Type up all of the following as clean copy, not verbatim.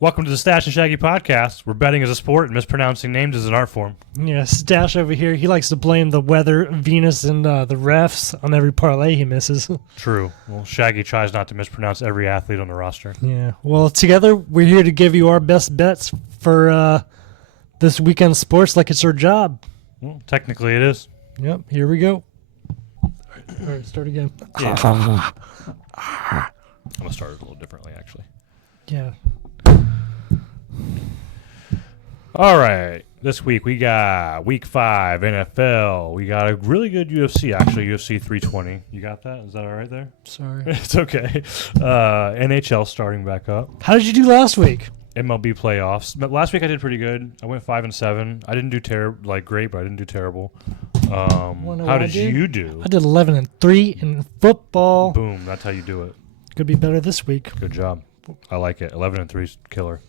Welcome to the Stash and Shaggy podcast, where betting is a sport and mispronouncing names is an art form. Yeah, Stash over here, he likes to blame the weather, Venus, and the refs on every parlay he misses. True. Well, Shaggy tries not to mispronounce every athlete on the roster. Yeah, well, together we're here to give you our best bets for this weekend sports like it's our job. Well, technically it is. Yep, here we go. All right, start again. Yeah. I'm going to start it a little differently, actually. Yeah. All right. This week we got Week 5 NFL. We got a really good UFC, actually, UFC 320. You got that? Is that all right there? Sorry. It's okay. NHL starting back up. How did you do last week? MLB playoffs. But last week I did pretty good. I went 5-7. I didn't do great, but I didn't do terrible. How did you do? I did 11-3 in football. Boom. That's how you do it. Could be better this week. Good job. I like it. 11-3 is killer.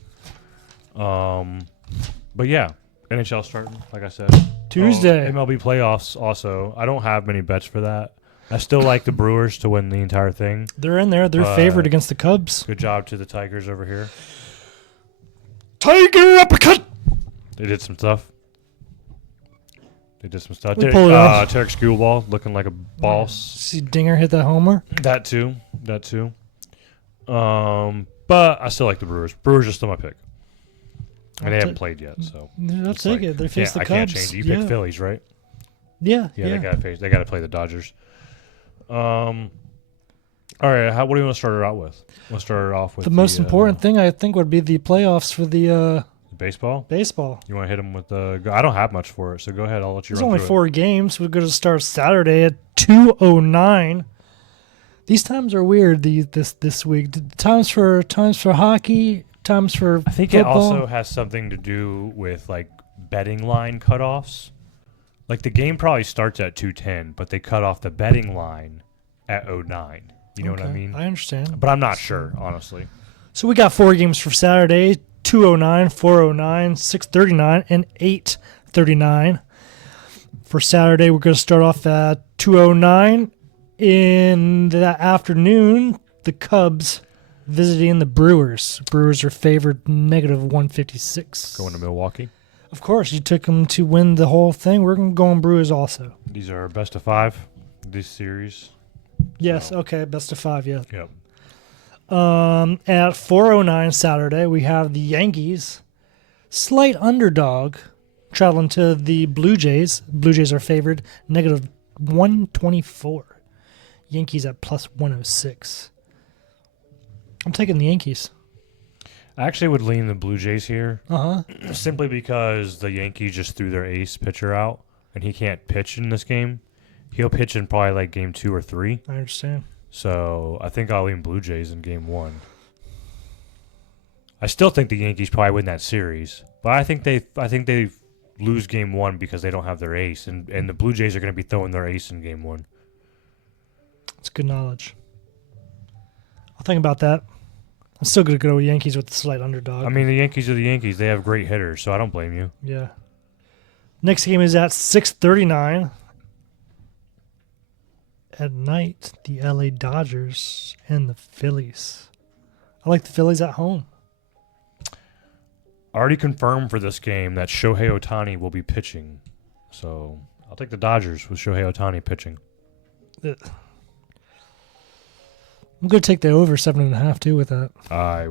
But yeah, NHL starting, like I said. Tuesday. MLB playoffs also. I don't have many bets for that. I still like the Brewers to win the entire thing. They're in there. They're favored against the Cubs. Good job to the Tigers over here. Tiger uppercut! They did some stuff. We pulled it off. Tarek Skubal looking like a boss. See Dinger hit that homer? That too. But I still like the Brewers. Brewers are still my pick. And they haven't played yet, so I'll take it. They face the Cubs. I can't change it. You picked Phillies, right? Yeah. They got to play the Dodgers. All right, what do you want to start it out with? We'll start it off with the most important thing I think would be the playoffs for the baseball. Baseball. You want to hit them with the? I don't have much for it, so go ahead. I'll let you. There's run only through 4 games. We're going to start Saturday at 2:09. These times are weird. This week. Times for hockey. Times for I think football. It also has something to do with like betting line cutoffs. Like the game probably starts at 2:10, but they cut off the betting line at 09. You know what I mean? I understand. But I'm not sure, honestly. So we got 4 games for Saturday: 2:09, 4:09, 6:39, and 8:39. For Saturday, we're going to start off at 2:09. In the afternoon, the Cubs visiting the Brewers. Brewers are favored -156. Going to Milwaukee. Of course, you took them to win the whole thing. We're going to go on Brewers also. These are best of 5. This series. Yes. So. Okay. Best of 5. Yeah. Yep. At 4:09 Saturday, we have the Yankees, slight underdog, traveling to the Blue Jays. Blue Jays are favored -124. Yankees at +106. I'm taking the Yankees. I actually would lean the Blue Jays here. Uh-huh. Simply because the Yankees just threw their ace pitcher out, and he can't pitch in this game. He'll pitch in probably like game 2 or 3. I understand. So I think I'll lean Blue Jays in game 1. I still think the Yankees probably win that series, but I think they lose game 1 because they don't have their ace, and the Blue Jays are going to be throwing their ace in game 1. It's good knowledge. I'll think about that. I'm still going to go with Yankees with the slight underdog. I mean, the Yankees are the Yankees. They have great hitters, so I don't blame you. Yeah. Next game is at 6:39 at night. The LA Dodgers and the Phillies. I like the Phillies at home. Already confirmed for this game that Shohei Ohtani will be pitching, so I'll take the Dodgers with Shohei Ohtani pitching. I'm going to take the over 7.5 too with that. I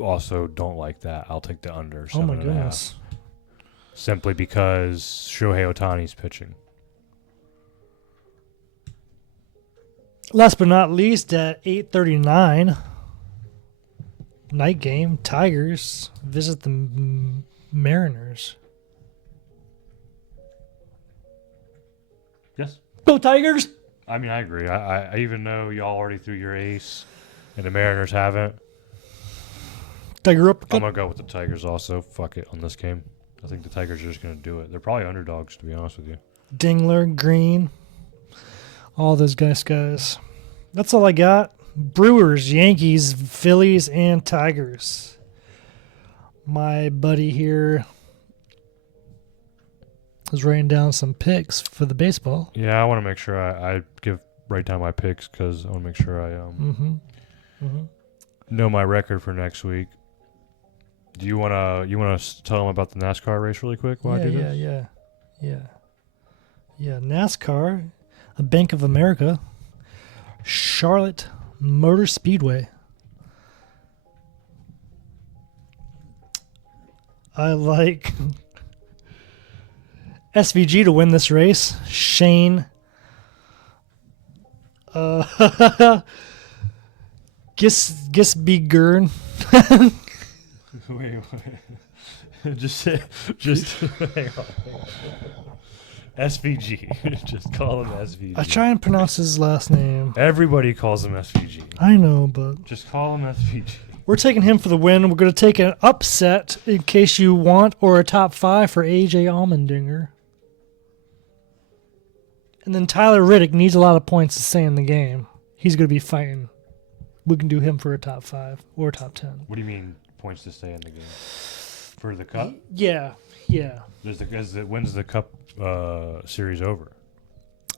also don't like that. I'll take the under 7.5. Oh my goodness. Simply because Shohei Ohtani's pitching. Last but not least, at 8:39, night game, Tigers visit the Mariners. Yes. Go Tigers! I mean, I agree. I even know y'all already threw your ace, and the Mariners haven't. Tiger up. I'm going to go with the Tigers also. Fuck it on this game. I think the Tigers are just going to do it. They're probably underdogs, to be honest with you. Dingler, Green, all those guys. That's all I got. Brewers, Yankees, Phillies, and Tigers. My buddy here is writing down some picks for the baseball. Yeah, I want to make sure I write down my picks because I want to make sure I know my record for next week. Do you wanna tell them about the NASCAR race really quick while I do this? Yeah. NASCAR, a Bank of America, Charlotte Motor Speedway. I like SVG to win this race. Shane Gisbigern. Wait. just hang on. SVG. Just call him SVG. I try and pronounce his last name. Everybody calls him SVG. I know, but Just call him SVG. we're taking him for the win. We're going to take an upset in case you want, or a top 5 for AJ Allmendinger. And then Tyler Riddick needs a lot of points to stay in the game. He's going to be fighting. We can do him for a top 5 or top 10. What do you mean points to stay in the game? For the cup? Yeah. When's the cup series over?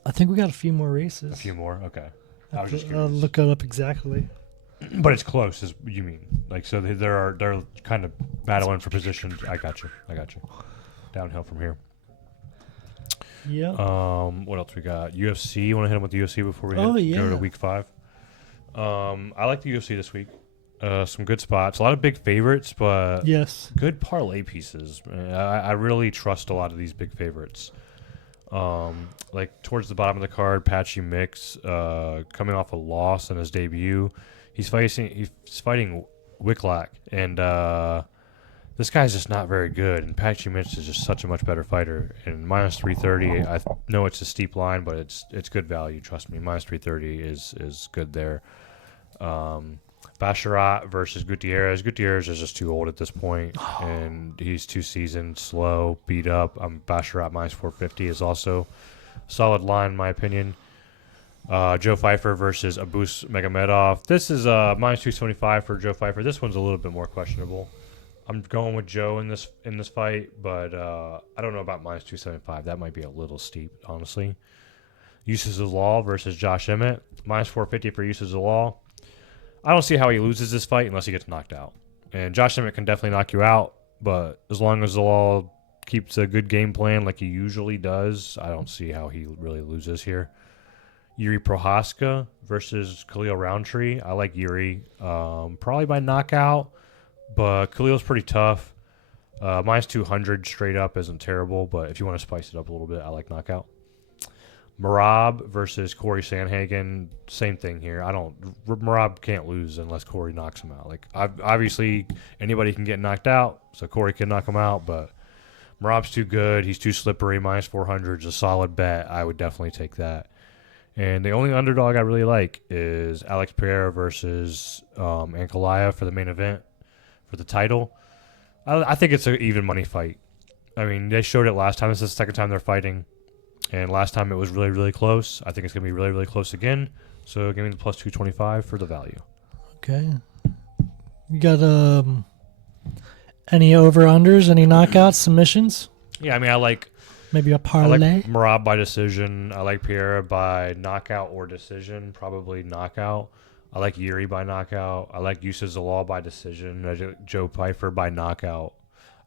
I think we got a few more races. A few more? Okay. I I'll was just curious. look it up exactly. But it's close, is what you mean. Like, so they're kind of battling for positions. I got you. Downhill from here. Yeah. What else we got? UFC. You want to hit them with the UFC before we go to week 5? I like the UFC this week. Some good spots. A lot of big favorites, but yes, good parlay pieces. I really trust a lot of these big favorites. Like towards the bottom of the card, Patchy Mix, coming off a loss in his debut. He's fighting Wicklack, and this guy's just not very good. And Patchy Mix is just such a much better fighter. And minus 330, I know it's a steep line, but it's good value. Trust me, minus 330 is good there. Basharat versus Gutierrez. Gutierrez is just too old at this point, and he's too seasoned, slow, beat up. Basharat minus 450 is also a solid line in my opinion. Joe Pfeiffer versus Abus Magomedov. This is minus 275 for Joe Pfeiffer. This one's a little bit more questionable. I'm going with Joe in this fight, but I don't know about minus 275. That might be a little steep, honestly. Uses of Law versus Josh Emmett. Minus 450 for Uses of Law. I don't see how he loses this fight unless he gets knocked out. And Josh Emmett can definitely knock you out, but as long as the Law keeps a good game plan like he usually does, I don't see how he really loses here. Yuri Prohaska versus Khalil Roundtree. I like Yuri, probably by knockout, but Khalil's pretty tough. Minus 200 straight up isn't terrible, but if you want to spice it up a little bit, I like knockout. Marab versus Corey Sandhagen, same thing here. Marab can't lose unless Corey knocks him out. Like, obviously, anybody can get knocked out, so Corey can knock him out, but Marab's too good. He's too slippery. Minus 400 is a solid bet. I would definitely take that. And the only underdog I really like is Alex Pereira versus Ankalaev for the main event for the title. I think it's an even money fight. I mean, they showed it last time. This is the second time they're fighting. And last time it was really, really close. I think it's going to be really, really close again. So give me the plus 225 for the value. Okay. You got any over-unders, any knockouts, submissions? Yeah, I mean, I like... Maybe a parlay? I like Marab by decision. I like Pierre by knockout or decision, probably knockout. I like Yuri by knockout. I like Uses of Law by decision. Joe Pfeiffer by knockout.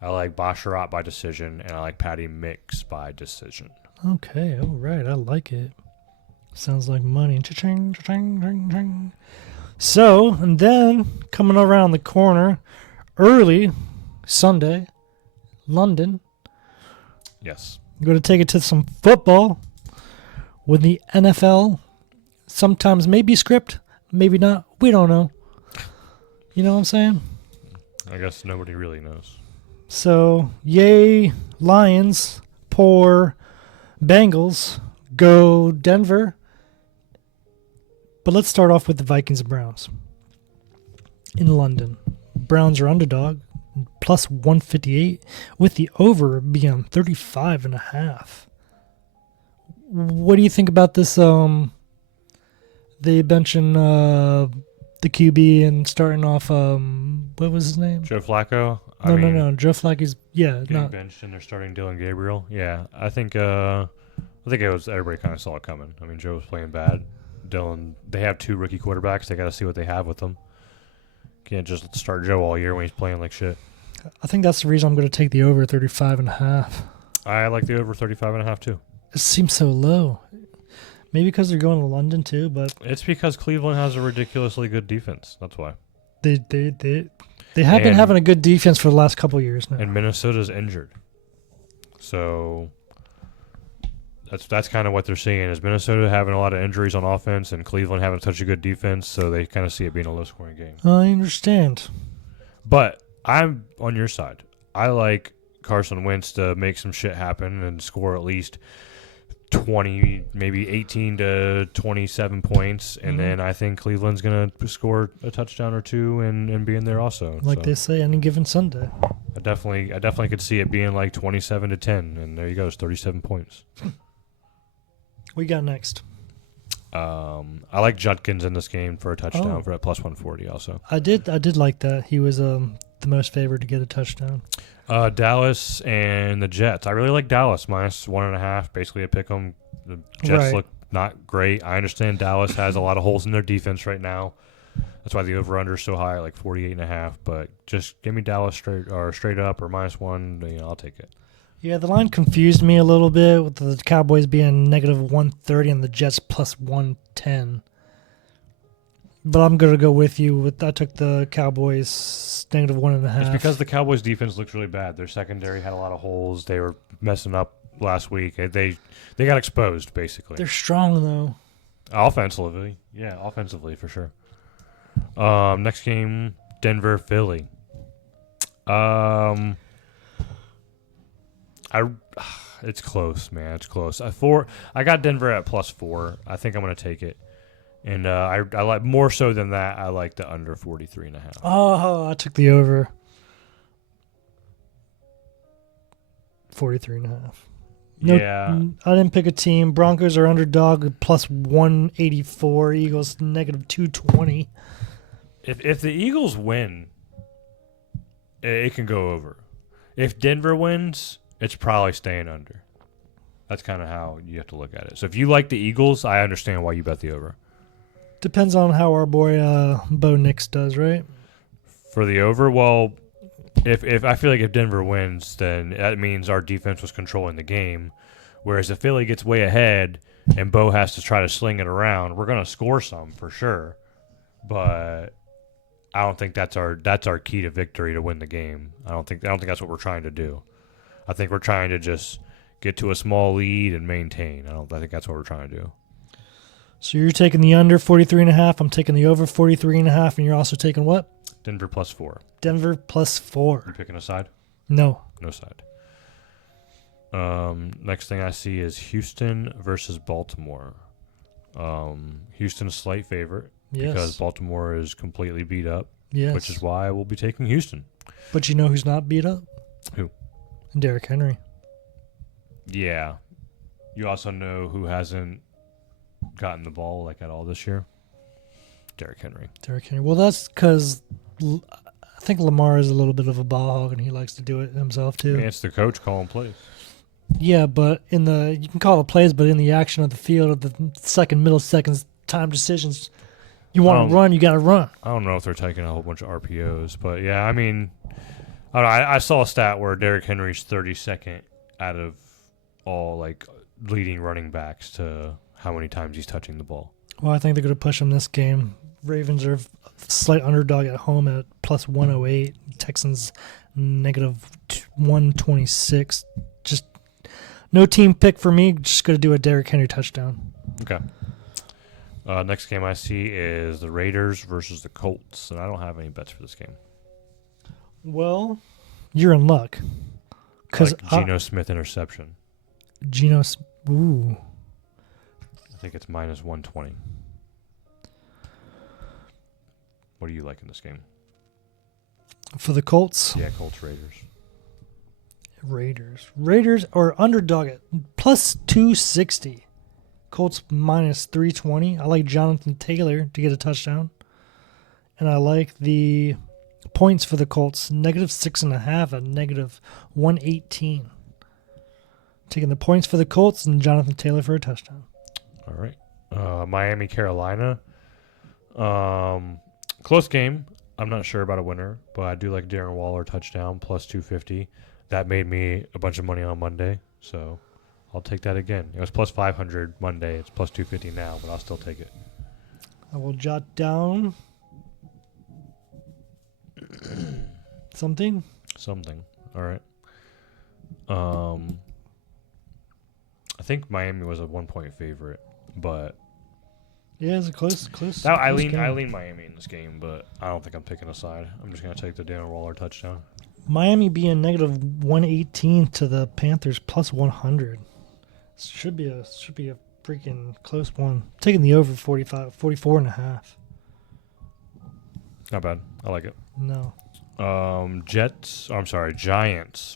I like Basharat by decision. And I like Patty Mix by decision. Okay, all right. I like it. Sounds like money. Cha-ching, cha-ching, cha-ching, cha-ching. So, and then coming around the corner, early Sunday, London. Yes. We're going to take it to some football with the NFL. Sometimes maybe script, maybe not. We don't know. You know what I'm saying? I guess nobody really knows. So, yay, Lions, poor Bengals, go Denver. But let's start off with the Vikings and Browns. In London, Browns are underdog, plus 158, with the over being 35.5. What do you think about this? They benching the QB and starting off, what was his name? Joe Flacco? No. Joe Flacco's, getting benched and they're starting Dylan Gabriel. Yeah, I think it was everybody kind of saw it coming. I mean, Joe was playing bad. Dylan, they have 2 rookie quarterbacks. They got to see what they have with them. Can't just start Joe all year when he's playing like shit. I think that's the reason I'm going to take the over 35.5. I like the over 35.5 too. It seems so low. Maybe because they're going to London too, but It's because Cleveland has a ridiculously good defense. That's why. they have been having a good defense for the last couple of years now. And Minnesota's injured. So that's kind of what they're seeing is Minnesota having a lot of injuries on offense and Cleveland having such a good defense, so they kind of see it being a low-scoring game. I understand. But I'm on your side. I like Carson Wentz to make some shit happen and score at least 20, maybe 18 to 27 points, and then I think Cleveland's going to score a touchdown or two and be in there also. Like they say, any given Sunday. I definitely could see it being like 27 to 10, and there you go, it's 37 points. We got next. I like Judkins in this game for a touchdown for a plus 140 also. I did like that. He was the most favored to get a touchdown. Dallas and the Jets. I really like Dallas minus 1.5. Basically a pick 'em. The Jets look not great. I understand Dallas has a lot of holes in their defense right now. That's why the over/under is so high, like 48.5. But just give me Dallas straight up or minus one. I'll take it. Yeah, the line confused me a little bit with the Cowboys being negative 130 and the Jets plus 110. But I'm going to go with you. I took the Cowboys negative 1.5. It's because the Cowboys' defense looks really bad. Their secondary had a lot of holes. They were messing up last week. They got exposed, basically. They're strong, though. Offensively. Yeah, offensively for sure. Next game, Denver, Philly. It's close, man. It's close. I got Denver at plus 4. I think I'm going to take it. And I like more so than that. I like the under 43.5. Oh, I took the over 43.5. Yeah, I didn't pick a team. Broncos are underdog plus 184. Eagles negative 220. If the Eagles win, it can go over. If Denver wins, it's probably staying under. That's kind of how you have to look at it. So if you like the Eagles, I understand why you bet the over. Depends on how our boy Bo Nix does, right? For the over, well, if I feel like if Denver wins, then that means our defense was controlling the game. Whereas if Philly gets way ahead and Bo has to try to sling it around, we're going to score some for sure. But I don't think that's our key to victory to win the game. I don't think that's what we're trying to do. I think we're trying to just get to a small lead and maintain. I think that's what we're trying to do. So you're taking the under 43.5. I'm taking the over 43.5, and you're also taking what? Denver plus 4. Denver plus 4. You picking a side? No. No side. Next thing I see is Houston versus Baltimore. Houston's slight favorite because Baltimore is completely beat up. Yes. Which is why I will be taking Houston. But you know who's not beat up? Who? Derrick Henry. Yeah. You also know who hasn't gotten the ball like at all this year? Derrick Henry. Derrick Henry. Well, that's because I think Lamar is a little bit of a ball hog, and he likes to do it himself too. I mean, it's the coach calling plays. Yeah, but you can call it plays, but in the action of the field, of the middle seconds, time decisions, you want to run, you got to run. I don't know if they're taking a whole bunch of RPOs, but yeah, I mean, I don't know. I saw a stat where Derrick Henry's 32nd out of all like leading running backs to how many times he's touching the ball. Well, I think they're going to push him this game. Ravens are a slight underdog at home at plus 108. Texans negative 126. Just no team pick for me. Just going to do a Derrick Henry touchdown. Okay. Next game I see is the Raiders versus the Colts, and I don't have any bets for this game. Well, you're in luck. Because Geno Smith interception. Ooh. I think it's minus 120. What do you like in this game? For the Colts? Yeah, Colts, Raiders. Raiders are underdog at plus 260. Colts minus 320. I like Jonathan Taylor to get a touchdown. And I like the points for the Colts, negative 6.5 at negative 118. Taking the points for the Colts and Jonathan Taylor for a touchdown. All right. Miami, Carolina. Close game. I'm not sure about a winner, but I do like Darren Waller touchdown plus 250. That made me a bunch of money on Monday, so I'll take that again. It was plus 500 Monday. It's plus 250 now, but I'll still take it. I will jot down something. All right. I think Miami was a 1-point favorite, but Yeah, it's a close. I close lean game. Miami in this game, but I don't think I'm picking a side. I'm just gonna take the Darren Waller touchdown. Miami being negative 118 to the Panthers plus 100. Should be a freaking close one. Taking the over 44 and a half. Not bad. I like it. No. Giants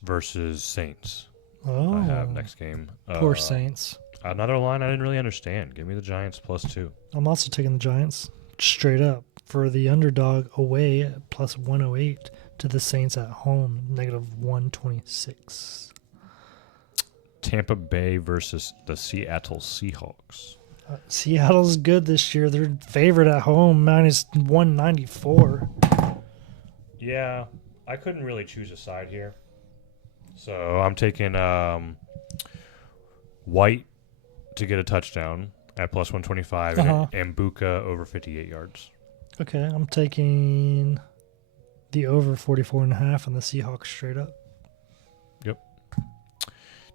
versus Saints. Oh. I have next game. Poor Saints. Another line I didn't really understand. Give me the Giants plus 2. I'm also taking the Giants straight up for the underdog away at plus 108 to the Saints at home, negative 126. Tampa Bay versus the Seattle Seahawks. Seattle's good this year. They're favored at home, minus 194. Yeah, I couldn't really choose a side here. So I'm taking White to get a touchdown at plus 125 and Buka over 58 yards. Okay, I'm taking the over 44 and a half on the Seahawks straight up. Yep.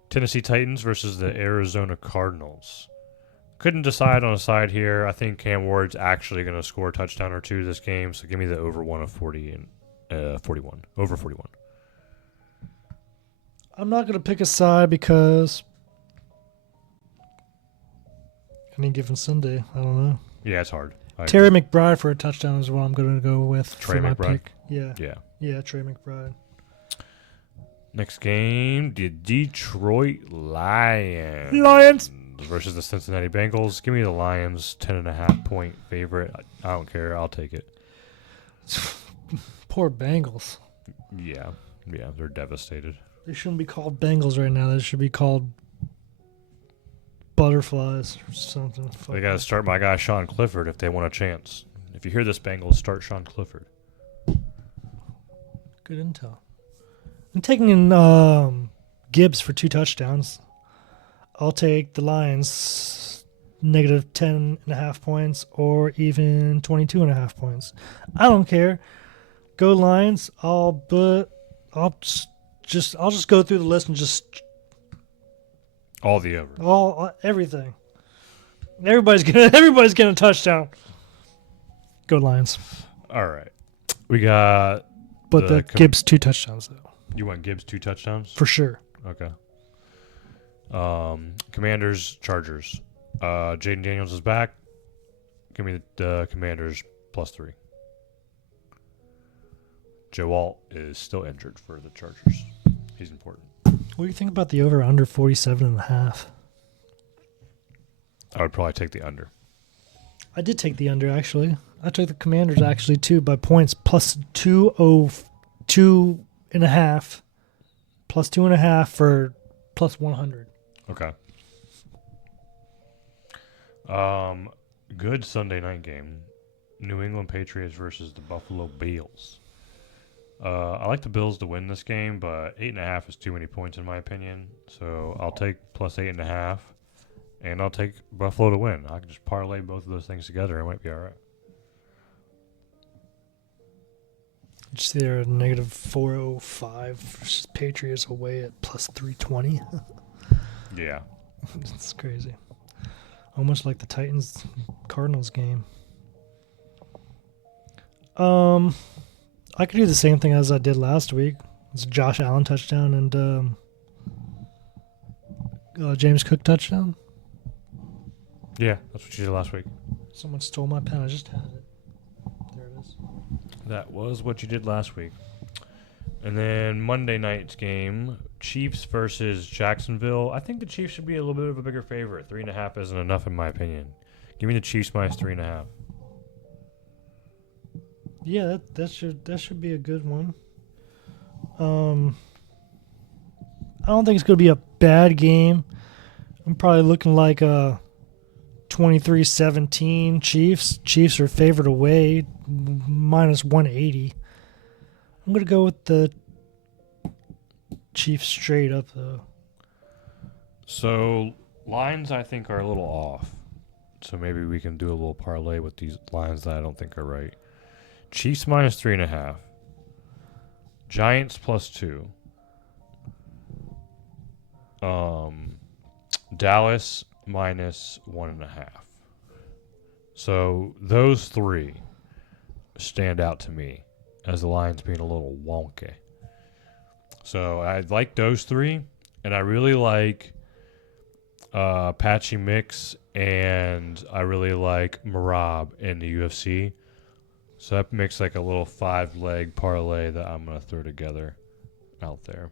Tennessee Titans versus the Arizona Cardinals. Couldn't decide on a side here. I think Cam Ward's actually going to score a touchdown or two this game, so give me the over 1 of 40 and 41. Over 41. I'm not going to pick a side because any given Sunday, I don't know. Yeah, it's hard. Terry McBride for a touchdown is what I'm going to go with Trey for my McBride? pick. Yeah. Yeah, Trey McBride. Next game, the Detroit Lions versus the Cincinnati Bengals. Give me the Lions, 10.5-point favorite. I don't care. I'll take it. Poor Bengals. Yeah, they're devastated. They shouldn't be called Bengals right now. They should be called Butterflies or something. They got to start my guy Sean Clifford if they want a chance. If you hear this, Bengals, start Sean Clifford. Good intel. I'm taking in Gibbs for 2 touchdowns. I'll take the Lions negative 10.5 points or even 22.5 points. I don't care. Go Lions. I'll just go through the list and just All the over. everything. Everybody's getting a touchdown. Go Lions. All right. We got But the Gibbs 2 touchdowns though. You want Gibbs 2 touchdowns? For sure. Okay. Commanders, Chargers. Jaden Daniels is back. Give me the Commanders plus 3. Joe Alt is still injured for the Chargers. He's important. What do you think about the over under 47.5? I would probably take the under. I did take the under actually. I took the Commanders actually too by points plus 202.5. Plus 2.5 for plus 100. Okay. Good Sunday night game. New England Patriots versus the Buffalo Bills. I like the Bills to win this game, but 8.5 is too many points in my opinion. So I'll take plus 8.5, and I'll take Buffalo to win. I can just parlay both of those things together. It might be all right. Did you see they're at negative 405 versus Patriots away at plus 320? Yeah. It's crazy. Almost like the Titans-Cardinals game. I could do the same thing as I did last week. It's a Josh Allen touchdown and James Cook touchdown. Yeah, that's what you did last week. Someone stole my pen. I just had it. There it is. That was what you did last week. And then Monday night's game, Chiefs versus Jacksonville. I think the Chiefs should be a little bit of a bigger favorite. 3.5 isn't enough in my opinion. Give me the Chiefs minus 3.5. Yeah, that should be a good one. I don't think it's going to be a bad game. I'm probably looking like a 23-17 Chiefs. Chiefs are favored away minus 180. I'm going to go with the Chiefs straight up, though. So lines I think are a little off. So maybe we can do a little parlay with these lines that I don't think are right. Chiefs minus 3.5. Giants plus 2. Dallas minus 1.5. So those three stand out to me as the lines being a little wonky. So I like those three, and I really like Patchy Mix, and I really like Marab in the UFC. So that makes like a little 5-leg parlay that I'm going to throw together out there.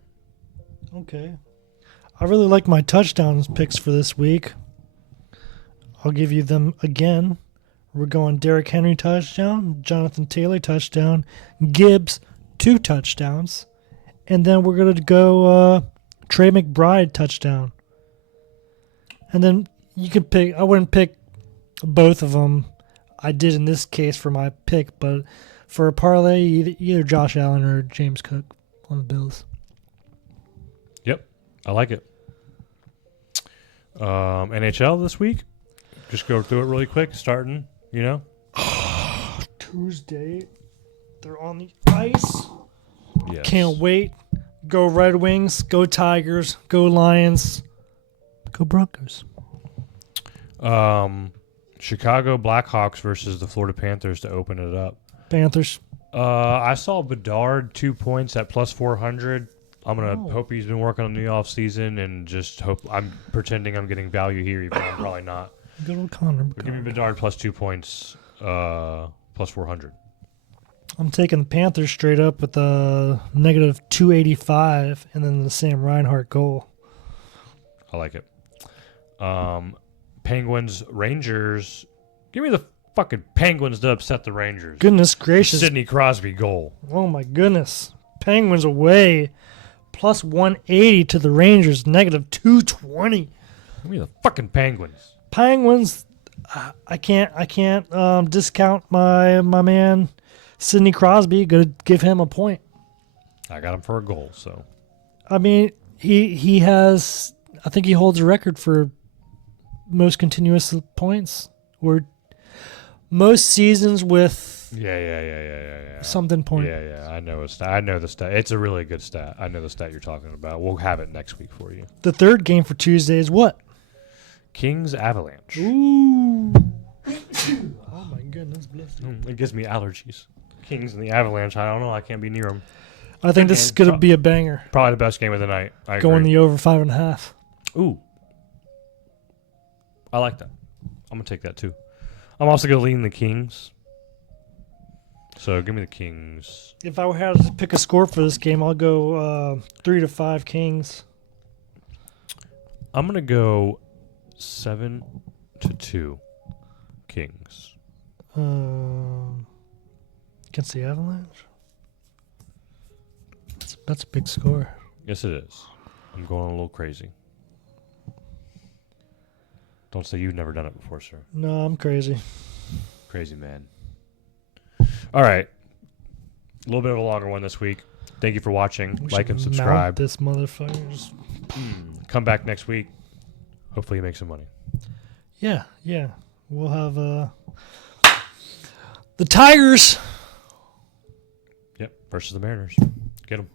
Okay. I really like my touchdowns picks for this week. I'll give you them again. We're going Derrick Henry touchdown, Jonathan Taylor touchdown, Gibbs 2 touchdowns, and then we're going to go Trey McBride touchdown. And then you could pick, I wouldn't pick both of them. I did in this case for my pick, but for a parlay, either Josh Allen or James Cook on the Bills. Yep, I like it. NHL this week. Just go through it really quick, starting, Tuesday, they're on the ice. Yes. Can't wait. Go Red Wings. Go Tigers. Go Lions. Go Broncos. Chicago Blackhawks versus the Florida Panthers to open it up. Panthers. I saw Bedard 2 points at plus 400. I'm going to hope he's been working on the offseason and just hope I'm pretending I'm getting value here, even though I'm probably not. Good old Connor. But give me Bedard plus 2 points, plus 400. I'm taking the Panthers straight up with a negative 285 and then the Sam Reinhart goal. I like it. Penguins, Rangers. Give me the fucking Penguins to upset the Rangers. Goodness gracious. Sidney Crosby goal. Oh my goodness. Penguins away. Plus 180 to the Rangers. Negative 220. Give me the fucking Penguins. Penguins. I can't discount my man Sidney Crosby. Gonna give him a point. I got him for a goal, so. I mean, he has. I think he holds a record for most continuous points, or most seasons with Yeah. something point. Yeah. I know the stat. It's a really good stat. I know the stat you're talking about. We'll have it next week for you. The third game for Tuesday is what? Kings Avalanche. Ooh. Oh my goodness, bless you. It gives me allergies. Kings and the Avalanche. I don't know. I can't be near them. I think this is going to be a banger. Probably the best game of the night. I Going agree. the over 5.5. Ooh. I like that. I'm going to take that too. I'm also going to lean the Kings. So give me the Kings. If I had to pick a score for this game, I'll go 3-5 Kings. I'm going to go 7-2 Kings. Against the Avalanche? That's a big score. Yes, it is. I'm going a little crazy. Don't say you've never done it before, sir. No, I'm crazy. Crazy man. All right. A little bit of a longer one this week. Thank you for watching. We Like should and subscribe. mount this motherfucker. Just- Come back next week. Hopefully you make some money. Yeah. We'll have the Tigers. Yep. Versus the Mariners. Get them.